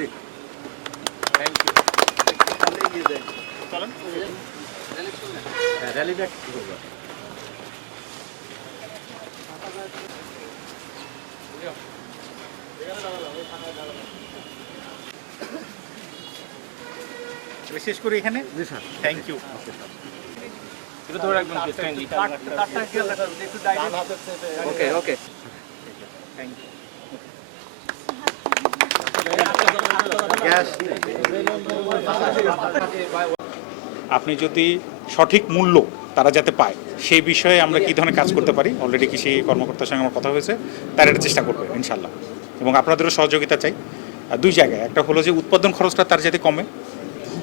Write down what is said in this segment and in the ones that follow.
G thank you চলেন র্যালিটা কি করবো বিশেষ করে এখানে জি sir thank you okay okay thank you আপনি যদি সঠিক মূল্য তারা যাতে পায় সেই বিষয়ে আমরা কী ধরনের কাজ করতে পারি অলরেডি কৃষি কর্মকর্তার সঙ্গে আমার কথা হয়েছে তার এটা চেষ্টা করবে ইনশাল্লাহ এবং আপনাদেরও সহযোগিতা চাই দুই জায়গায় একটা হলো যে উৎপাদন খরচটা তার যাতে কমে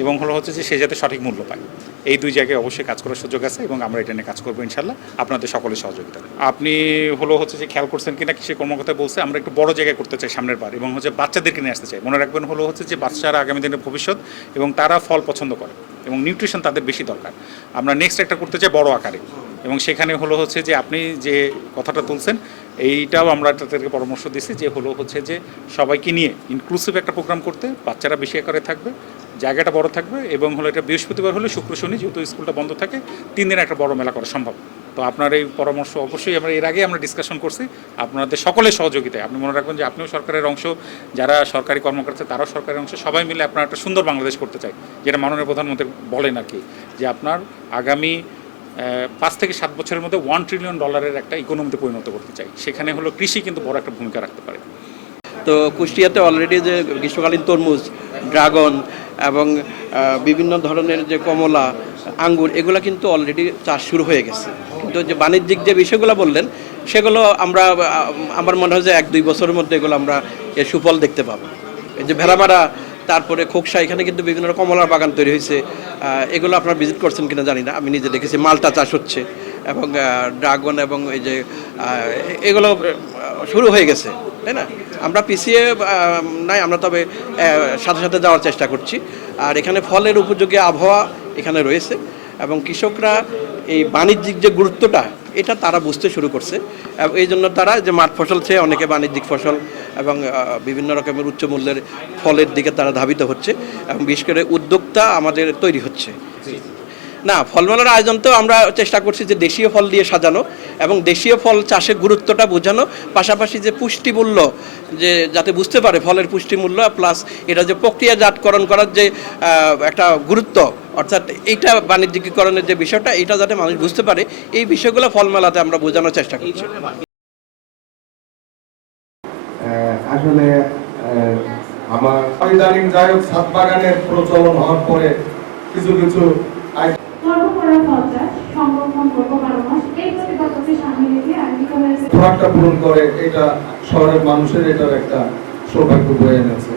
এবং হলো হচ্ছে যে সে যাতে সঠিক মূল্য পায় এই দুই জায়গায় অবশ্যই কাজ করার সুযোগ আছে এবং আমরা এটা নিয়ে কাজ করবো ইনশাল্লাহ আপনাদের সকলের সহযোগিতা আপনি হলো হচ্ছে যে খেয়াল করছেন কিনা কৃষি কর্মকর্তা বলছে আমরা একটু বড় জায়গায় করতে চাই সামনের বার এবং হচ্ছে বাচ্চাদেরকে নিয়ে আসতে চাই মনে রাখবেন হলো হচ্ছে যে বাচ্চারা আগামী দিনের ভবিষ্যৎ এবং তারা ফল পছন্দ করে এবং নিউট্রিশন তাদের বেশি দরকার আমরা নেক্সট একটা করতে চাই বড় আকারে এবং সেখানে হলো হচ্ছে যে আপনি যে কথাটা তুলছেন এইটাও আমরা তাদেরকে পরামর্শ দিচ্ছি যে হলো হচ্ছে যে সবাইকে নিয়ে ইনক্লুসিভ একটা প্রোগ্রাম করতে বাচ্চারা বেশি আকারে থাকবে জায়গাটা বড় থাকবে এবং হলো এটা বৃহস্পতিবার হলে শুক্র শনি যেহেতু স্কুলটা বন্ধ থাকে 3 দিন একটা বড় মেলা করা সম্ভব তো আপনার এই পরামর্শ অবশ্যই আমরা এর আগে আমরা ডিসকাশন করছি আপনাদের সকলের সহযোগিতায় আপনি মনে রাখবেন যে আপনিও সরকারের অংশ যারা সরকারি কর্মকর্তা তারাও সরকারের অংশ সবাই মিলে আপনার একটা সুন্দর বাংলাদেশ করতে চাই যেটা মাননীয় প্রধানমন্ত্রী বলেন আর কি যে আপনার আগামী 5 থেকে 7 বছরের মধ্যে $1 ট্রিলিয়ন একটা ইকোনমিতে পরিণত করতে চাই সেখানে হলো কৃষি কিন্তু বড় একটা ভূমিকা রাখতে পারে তো কুষ্টিয়াতে অলরেডি যে গ্রীষ্মকালীন তরমুজ ড্রাগন এবং বিভিন্ন ধরনের যে কমলা আঙ্গুর এগুলো কিন্তু অলরেডি চাষ শুরু হয়ে গেছে কিন্তু যে বাণিজ্যিক যে বিষয়গুলো বললেন সেগুলো আমরা আমার মনে হয় যে 1-2 বছরের মধ্যে এগুলো আমরা এর সুফল দেখতে পাবো এই যে ভেড়ামারা তারপরে খোকসা এখানে কিন্তু বিভিন্ন রকম কমলার বাগান তৈরি হয়েছে এগুলো আপনারা ভিজিট করছেন কিনা জানি না আমি নিজে দেখেছি মালটা চাষ হচ্ছে এবং ড্রাগন এবং এই যে এগুলো শুরু হয়ে গেছে তাই না আমরা পিছিয়ে নাই আমরা তবে সাথে সাথে যাওয়ার চেষ্টা করছি আর এখানে ফলের উপযোগী আবহাওয়া এখানে রয়েছে এবং কৃষকরা এই বাণিজ্যিক যে গুরুত্বটা এটা তারা বুঝতে শুরু করছে এই জন্য তারা যে মাঠ ফসল চেয়ে অনেকে বাণিজ্যিক ফসল এবং বিভিন্ন রকমের উচ্চ মূল্যের ফলের দিকে তারা ধাবিত হচ্ছে এবং বিশেষ করে উদ্যোক্তা আমাদের তৈরি হচ্ছে না ফলমেলার আয়োজন তো আমরা চেষ্টা করছি যে দেশীয় ফল দিয়ে সাজানো এবং দেশীয় ফল চাষের গুরুত্বটা বোঝানো পাশাপাশি যে পুষ্টিমূল্য যে যাতে বুঝতে পারে ফলের পুষ্টিমূল্য প্লাস এটা যে প্রক্রিয়াজাতকরণ করার যে একটা গুরুত্ব অর্থাৎ এইটা বাণিজ্যিকীকরণের যে বিষয়টা এটা যাতে মানুষ বুঝতে পারে এই বিষয়গুলো ফলমেলাতে আমরা বোঝানোর চেষ্টা করছি আসলে আমার ইদানিং যাই হোক ছাদ বাগানের প্রচলন হওয়ার পরে কিছু কিছু পূরণ করে এটা শহরের মানুষের এটার একটা সৌভাগ্য বয়ে এনেছে